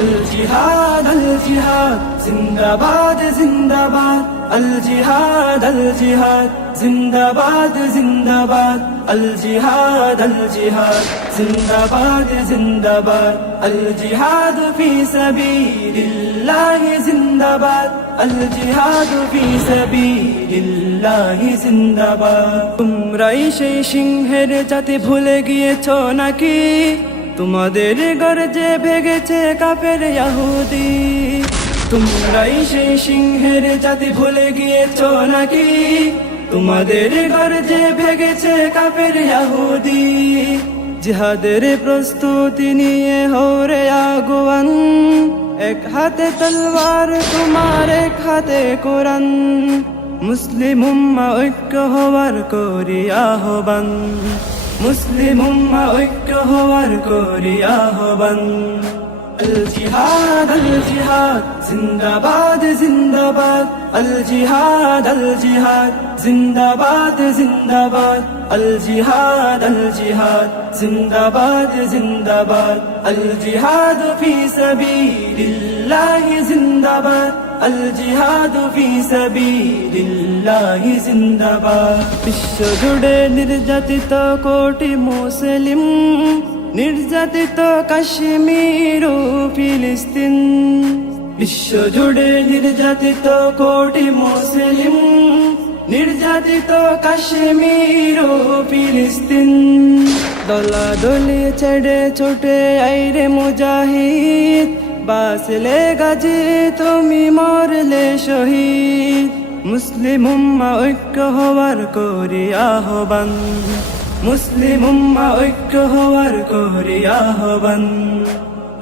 الجهاد الجهاد زندباد زندباد الجهاد الجهاد زندباد زندباد الجهاد الجهاد زندباد زندباد الجهاد في سبيل الله زندباد الجهاد في سبيل الله زندباد তোমরাই সেই সিংহের জাতি ভুলে গিয়েছো নাকি তোমাদের গর্জে ভেগেছে কাপের ইয়াহুদি। তোমরাই সেই সিংহের জাতি ভুলে গিয়েছ নাকি? তোমাদের গর্জে ভেগেছে কাপের ইয়াহুদি। জিহাদের প্রস্তুতি নিয়ে হরে আগুয়ান। এক হাতে তলবার তোমার এক হাতে কোরআন। মুসলিম উম্মা ঐক্য হওয়ার করি আহ্বান। মুসলিম উম্মা ঐক্য হওয়ার করি আহ্বান। আল জিহাদ আল জিহাদ, জিন্দাবাদ জিন্দাবাদ। আল জিহাদ আল জিহাদ, জিন্দাবাদ জিন্দাবাদ। আল জিহাদ আল জিহাদ, জিন্দাবাদ জিন্দাবাদ। আল জিহাদ ফি সাবিলিল্লাহ, জিন্দাবাদ। الجهاد في سبيل الله زندباد বিশ্ব জুড়ে নির্যাতিত কোটি মুসলিম নির্যাতিত কাশ্মীর ও ফিলিস্তিন বিশ্ব জুড়ে নির্যাতিত কোটি মুসলিম নির্যাতিত কাশ্মীর ও ফিলিস্তিন দলা দলি ছেড়ে ছোটে আইরে মুজাহিদ বাসলে গাজে তুমি মরলে শহীদ। মুসলিম উম্মা ঐক্য হওয়ার করি আহ্বান। মুসলিম উম্মা ঐক্য হওয়ার করি আহ্বান।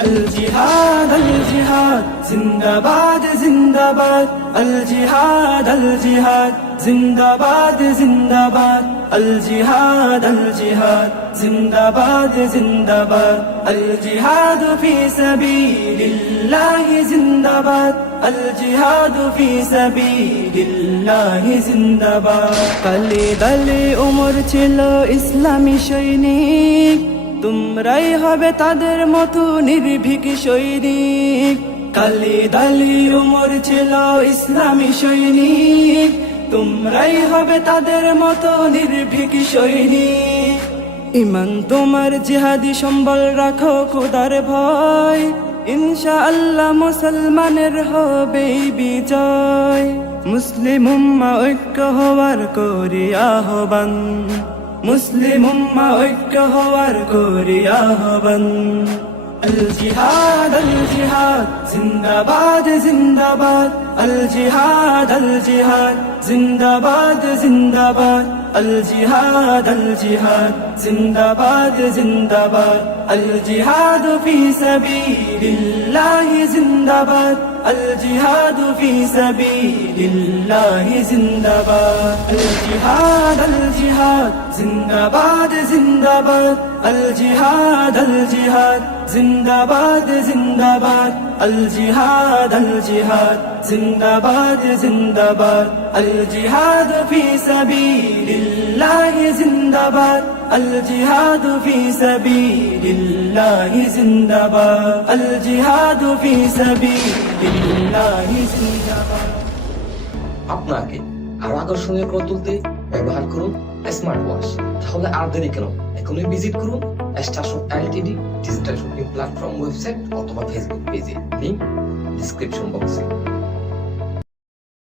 الجهاد الجهاد زندباد زندباد الجهاد الجهاد زندباد زندباد الجهاد الجهاد زندباد زندباد الجهاد في سبيل الله زندباد الجهاد في سبيل الله زندباد قلب الأمر تلو إسلام شينيك তোমরাই হবে তাদের মতো নির্ভীক সৈনিক। কালি দালি উমর ছিল ইসলামী সৈনিক। তোমরাই হবে তাদের মতো নির্ভীক সৈনিক। ইমান তোমার জিহাদি সম্বল রাখো খুদার ভয়। ইনশা আল্লাহ মুসলমানের হবে বিজয়। মুসলিম উম্মা ঐক্য হওয়ার করি আহ্বান। মুসলিম উম্মা ঐক্য হওয়ার করি আহ্বান। আল জিহাদ আল জিহাদ, জিন্দাবাদ জিন্দাবাদ। আল জিহাদ আল জিহাদ, জিন্দাবাদ জিন্দাবাদ। আল জিহাদ আল জিহাদ, জিন্দাবাদ জিন্দাবাদ। আল জিহাদ ফি সাবিলিল্লাহ, জিন্দাবাদ। الجهاد في سبيل الله زندباد الجهاد الجهاد زندباد زندباد আল জিহাদ আল জিহাদ জিন্দাবাদ জিন্দাবাদ আল জিহাদ আল জিহাদ জিন্দাবাদ জিন্দাবাদ আল জিহাদ ফি সাবিলিল্লাহ জিন্দাবাদ আল জিহাদ ফি সাবিলিল্লাহ জিন্দাবাদ আল আপনাকে আর আকর্ষণীয় করে তুলতে ব্যবহার করুন স্মার্ট ওয়াচ তাহলে আর দেরি কেন? এখনই ভিজিট করুন Starshop LTD digital shopping platform website অথবা ফেসবুক পেজে লিংক ডিসক্রিপশন বক্সে